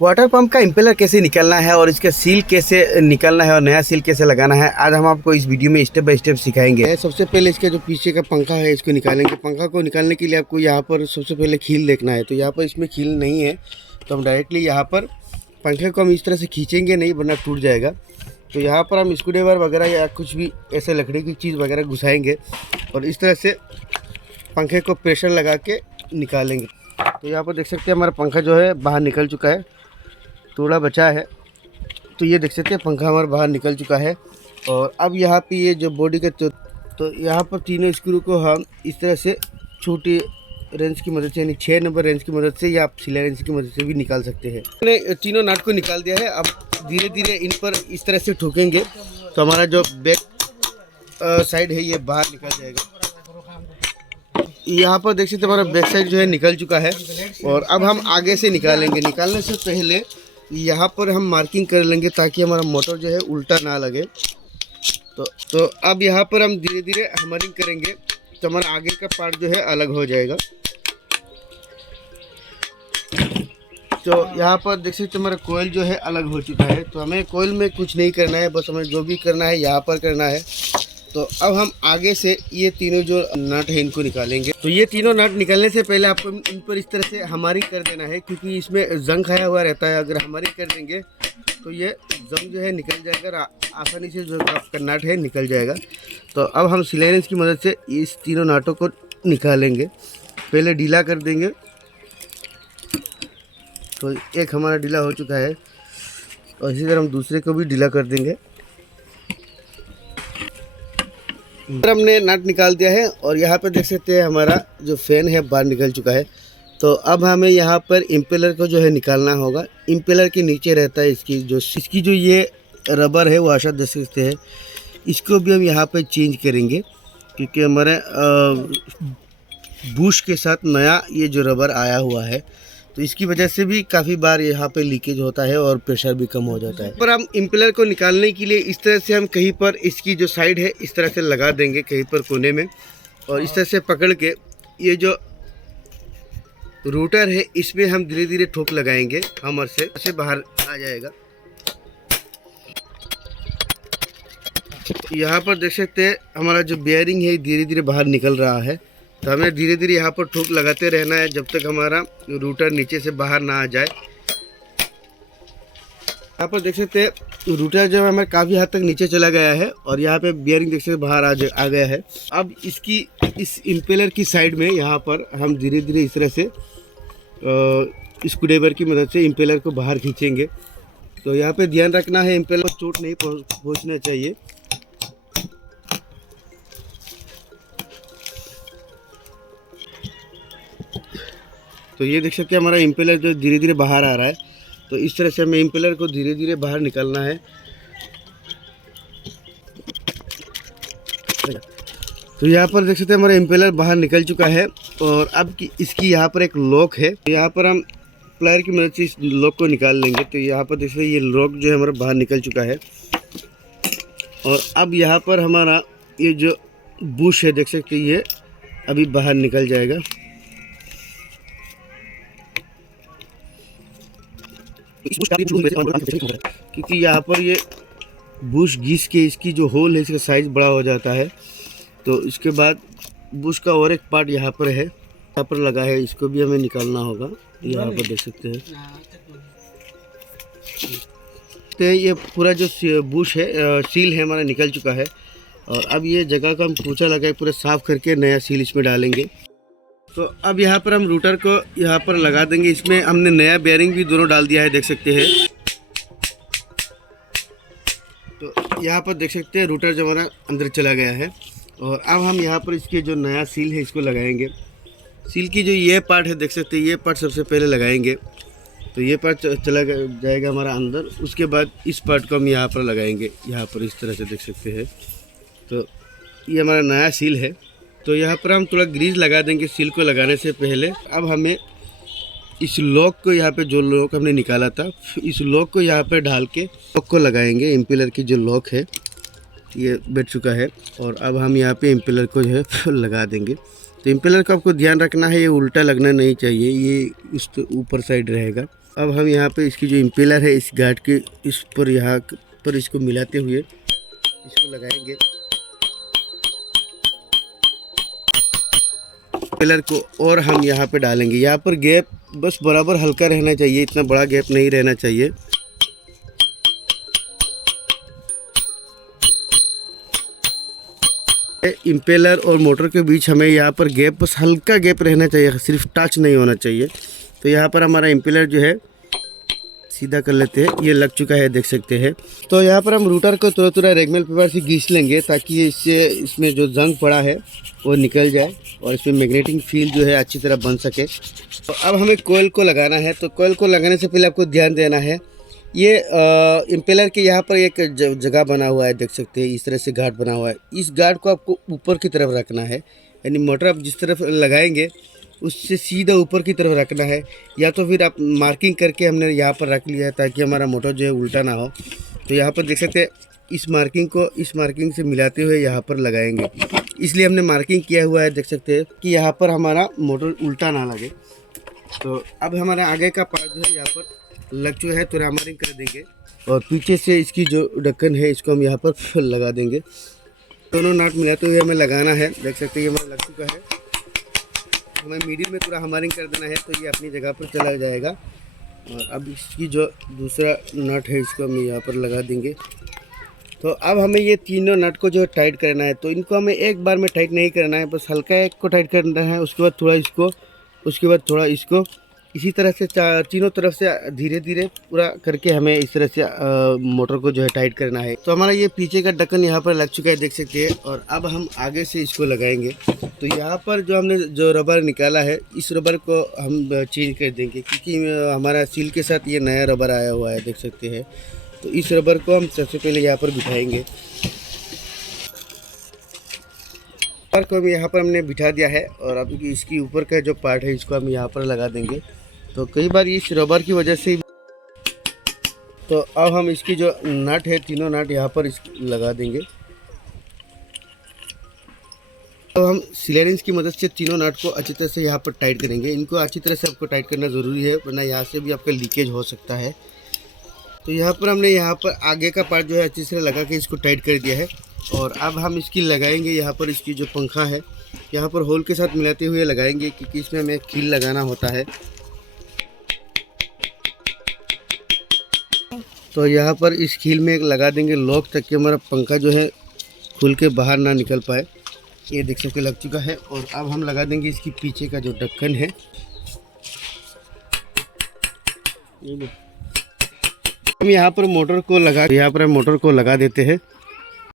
Water pump का impeller कैसे निकालना है और इसका सील कैसे निकालना है और नया सील कैसे लगाना है, आज हम आपको इस वीडियो में स्टेप बाय स्टेप सिखाएंगे। सबसे पहले इसका जो पीछे का पंखा है इसको निकालेंगे। पंखा को निकालने के लिए आपको यहाँ पर सबसे पहले खील देखना है। तो यहाँ पर इसमें खील नहीं है तो हम डायरेक्टली यहाँ पर पंखे को हम इस तरह से खींचेंगे नहीं, वरना टूट जाएगा। तो यहाँ पर हम स्क्रूड्राइवर वगैरह या कुछ भी ऐसे लकड़ी की चीज़ वगैरह घुसाएंगे और इस तरह से पंखे को प्रेशर लगा के निकालेंगे। तो यहाँ पर देख सकते हैं हमारा पंखा जो है बाहर निकल चुका है, थोड़ा बचा है। तो ये देख सकते हैं पंखा हमारा बाहर निकल चुका है। और अब यहाँ पे ये जो बॉडी का तो यहाँ पर तीनों स्क्रू को हम इस तरह से छोटी रेंज की मदद से, यानी 6 नंबर रेंज की मदद से या आप सिलाई रेंज की मदद से भी निकाल सकते हैं। मैंने तीनों नट को निकाल दिया है। अब धीरे धीरे इन पर इस तरह से ठोकेंगे तो हमारा जो बैक साइड है ये बाहर निकल जाएगा। यहाँ पर देख सकते हमारा बैक साइड जो है निकल चुका है। और अब हम आगे से निकालेंगे। निकालने से पहले यहाँ पर हम मार्किंग कर लेंगे ताकि हमारा मोटर जो है उल्टा ना लगे। तो अब यहाँ पर हम धीरे धीरे हैमरिंग करेंगे तो हमारा आगे का पार्ट जो है अलग हो जाएगा। तो यहाँ पर देख सकते हमारा कोयल जो है अलग हो चुका है। तो हमें कोयल में कुछ नहीं करना है, बस हमें जो भी करना है यहाँ पर करना है। तो अब हम आगे से ये तीनों जो नट है इनको निकालेंगे। तो ये तीनों नट निकालने से पहले आपको इन पर इस तरह से हमारी कर देना है, क्योंकि इसमें जंग खाया हुआ रहता है। अगर हमारी कर देंगे तो ये जंग जो है निकल जाएगा, आसानी से जो आपका नट है निकल जाएगा। तो अब हम सिलाई रेंज की मदद से इस तीनों नाटों को निकालेंगे। पहले ढीला कर देंगे। तो एक हमारा ढीला हो चुका है और इसी तरह हम दूसरे को भी ढीला कर देंगे। हमने नट निकाल दिया है और यहाँ पर देख सकते हैं हमारा जो फैन है बाहर निकल चुका है। तो अब हमें यहाँ पर इम्पेलर को जो है निकालना होगा। इम्पेलर के नीचे रहता है इसकी जो ये रबर है वो आशा देख सकते हैं, इसको भी हम यहाँ पर चेंज करेंगे, क्योंकि हमारे बुश के साथ नया ये जो रबर आया हुआ है तो इसकी वजह से भी काफ़ी बार यहाँ पे लीकेज होता है और प्रेशर भी कम हो जाता है। पर हम इम्पेलर को निकालने के लिए इस तरह से हम कहीं पर इसकी जो साइड है इस तरह से लगा देंगे कहीं पर कोने में, और इस तरह से पकड़ के ये जो रोटर है इसमें हम धीरे धीरे ठोक लगाएंगे। हमर से बाहर आ जाएगा। यहाँ पर देख सकते हैं हमारा जो बेयरिंग है धीरे धीरे बाहर निकल रहा है। तो हमें धीरे धीरे यहाँ पर ठोक लगाते रहना है जब तक हमारा रूटर नीचे से बाहर ना आ जाए। यहाँ पर देख सकते हैं रूटर जो है हमारे काफ़ी हद तक नीचे चला गया है और यहाँ पे बियरिंग देख सकते बाहर आ गया है। अब इस इम्पेलर की साइड में यहाँ पर हम धीरे धीरे इस तरह से स्क्रूड्राइवर की मदद से इम्पेलर को बाहर खींचेंगे। तो यहाँ पे ध्यान रखना है इम्पेलर को चोट नहीं पहुँचना चाहिए। तो ये देख सकते हैं हमारा इम्पेलर जो धीरे धीरे बाहर आ रहा है। तो इस तरह से हमें इम्पेलर को धीरे धीरे बाहर निकालना है। तो यहाँ पर देख सकते हैं हमारा इम्पेलर बाहर निकल चुका है। और अब इसकी यहाँ पर एक लॉक है, तो यहाँ पर हम प्लायर की मदद से इस लॉक को निकाल लेंगे। तो यहाँ पर देख सकते हैं ये लॉक जो है हमारा बाहर निकल चुका है। और अब यहाँ पर हमारा ये जो बुश है देख सकते हैं ये अभी बाहर निकल जाएगा। क्योंकि यहाँ पर ये बुश घिस के इसकी जो होल है इसका साइज़ बड़ा हो जाता है। तो इसके बाद बुश का और एक पार्ट यहाँ पर है, यहाँ पर लगा है, इसको भी हमें निकालना होगा। यहाँ पर देख सकते हैं तो ये पूरा जो बुश है सील है हमारा निकल चुका है। और अब ये जगह का हम पोछा लगा पूरा साफ़ करके नया सील इसमें डालेंगे। तो अब यहाँ पर हम रूटर को यहाँ पर लगा देंगे। इसमें हमने नया बेयरिंग भी दोनों डाल दिया है देख सकते हैं। तो यहाँ पर देख सकते हैं रूटर जो हमारा अंदर चला गया है। और अब हम यहाँ पर इसके जो नया सील है इसको लगाएंगे। सील की जो ये पार्ट है देख सकते हैं ये पार्ट सबसे पहले लगाएंगे। तो ये पार्ट चला जाएगा हमारा अंदर। उसके बाद इस पार्ट को हम यहाँ पर लगाएंगे, यहाँ पर इस तरह से देख सकते हैं। तो ये हमारा नया सील है। तो यहाँ पर हम थोड़ा ग्रीस लगा देंगे सील को लगाने से पहले। अब हमें इस लॉक को यहाँ पे जो लॉक हमने निकाला था इस लॉक को यहाँ पे डाल के लॉक को लगाएंगे। इम्पेलर की जो लॉक है ये बैठ चुका है और अब हम यहाँ पे इम्पेलर को जो है लगा देंगे। तो इम्पेलर का आपको ध्यान रखना है, ये उल्टा लगना नहीं चाहिए, ये इस ऊपर साइड रहेगा। अब हम यहाँ पे इसकी जो इम्पेलर है इस गार्ड के इस पर यहाँ पर इसको मिलाते हुए इसको लगाएंगे। इम्पेलर को और हम यहाँ पे डालेंगे। यहाँ पर गैप बस बराबर हल्का रहना चाहिए, इतना बड़ा गैप नहीं रहना चाहिए। इम्पेलर और मोटर के बीच हमें यहाँ पर गैप बस हल्का गैप रहना चाहिए, सिर्फ टच नहीं होना चाहिए। तो यहाँ पर हमारा इम्पेलर जो है सीधा कर लेते हैं, ये लग चुका है देख सकते हैं। तो यहाँ पर हम रूटर को थोड़ा थोड़ा रेगमेल पेपर से घिस लेंगे ताकि इससे इसमें जो जंग पड़ा है वो निकल जाए और इसमें मैग्नेटिक फील्ड जो है अच्छी तरह बन सके। तो अब हमें कोयल को लगाना है। तो कोयल को लगाने से पहले आपको ध्यान देना है, ये इम्पेलर के यहाँ पर एक जगह बना हुआ है देख सकते हैं, इस तरह से गार्ड बना हुआ है। इस गार्ड को आपको ऊपर की तरफ रखना है, यानी मोटर आप जिस तरफ लगाएंगे उससे सीधा ऊपर की तरफ रखना है, या तो फिर आप मार्किंग करके हमने यहाँ पर रख लिया है ताकि हमारा मोटर जो है उल्टा ना हो। तो यहाँ पर देख सकते हैं इस मार्किंग को इस मार्किंग से मिलाते हुए यहाँ पर लगाएंगे, इसलिए हमने मार्किंग किया हुआ है देख सकते हैं कि यहाँ पर हमारा मोटर उल्टा ना लगे। तो अब हमारा आगे का पार्ट जो है यहाँ पर लग चुका है, तो रामरिंग कर देंगे और पीछे से इसकी जो ढक्कन है इसको हम यहाँ पर लगा देंगे। दोनों नाट मिलाते हुए हमें लगाना है, देख सकते हैं ये हमारा लग चुका है। हमें मीडियम में पूरा हमारिंग कर देना है तो ये अपनी जगह पर चला जाएगा। और अब इसकी जो दूसरा नट है इसको हम यहाँ पर लगा देंगे। तो अब हमें ये तीनों नट को जो टाइट करना है, तो इनको हमें एक बार में टाइट नहीं करना है, बस हल्का एक को टाइट करना है, उसके बाद थोड़ा इसको, उसके बाद थोड़ा इसको, इसी तरह से तीनों तरफ से धीरे धीरे पूरा करके हमें इस तरह से मोटर को जो है टाइट करना है। तो हमारा ये पीछे का ढक्कन यहाँ पर लग चुका है देख सकते हैं। और अब हम आगे से इसको लगाएंगे। तो यहाँ पर जो हमने जो रबर निकाला है इस रबर को हम चेंज कर देंगे, क्योंकि हमारा सील के साथ ये नया रबर आया हुआ है देख सकते हैं। तो इस रबर को हम सबसे पहले यहाँ पर बिठाएंगे। रबर को हम यहाँ पर हमने बिठा दिया है और अब इसकी ऊपर का जो पार्ट है इसको हम यहाँ पर लगा देंगे। तो कई बार इस रबर की वजह से, तो अब हम इसकी जो नट है तीनों नट यहाँ पर लगा देंगे। तो हम सिलेरेंस की मदद से तीनों नट को अच्छी तरह से यहाँ पर टाइट करेंगे। इनको अच्छी तरह से आपको टाइट करना ज़रूरी है, वरना यहाँ से भी आपका लीकेज हो सकता है। तो यहाँ पर हमने यहाँ पर आगे का पार्ट जो है अच्छी तरह लगा के इसको टाइट कर दिया है। और अब हम इसकी लगाएंगे यहाँ पर इसकी जो पंखा है यहाँ पर होल के साथ मिलाते हुए लगाएंगे, क्योंकि इसमें हमें कील लगाना होता है। तो यहाँ पर इस कील में एक लगा देंगे लॉक, ताकि हमारा पंखा जो है खुल के बाहर ना निकल पाए। ये देख सकते लग चुका है। और अब हम लगा देंगे इसकी पीछे का जो ढक्कन है, हम यहाँ पर मोटर को लगा देते हैं।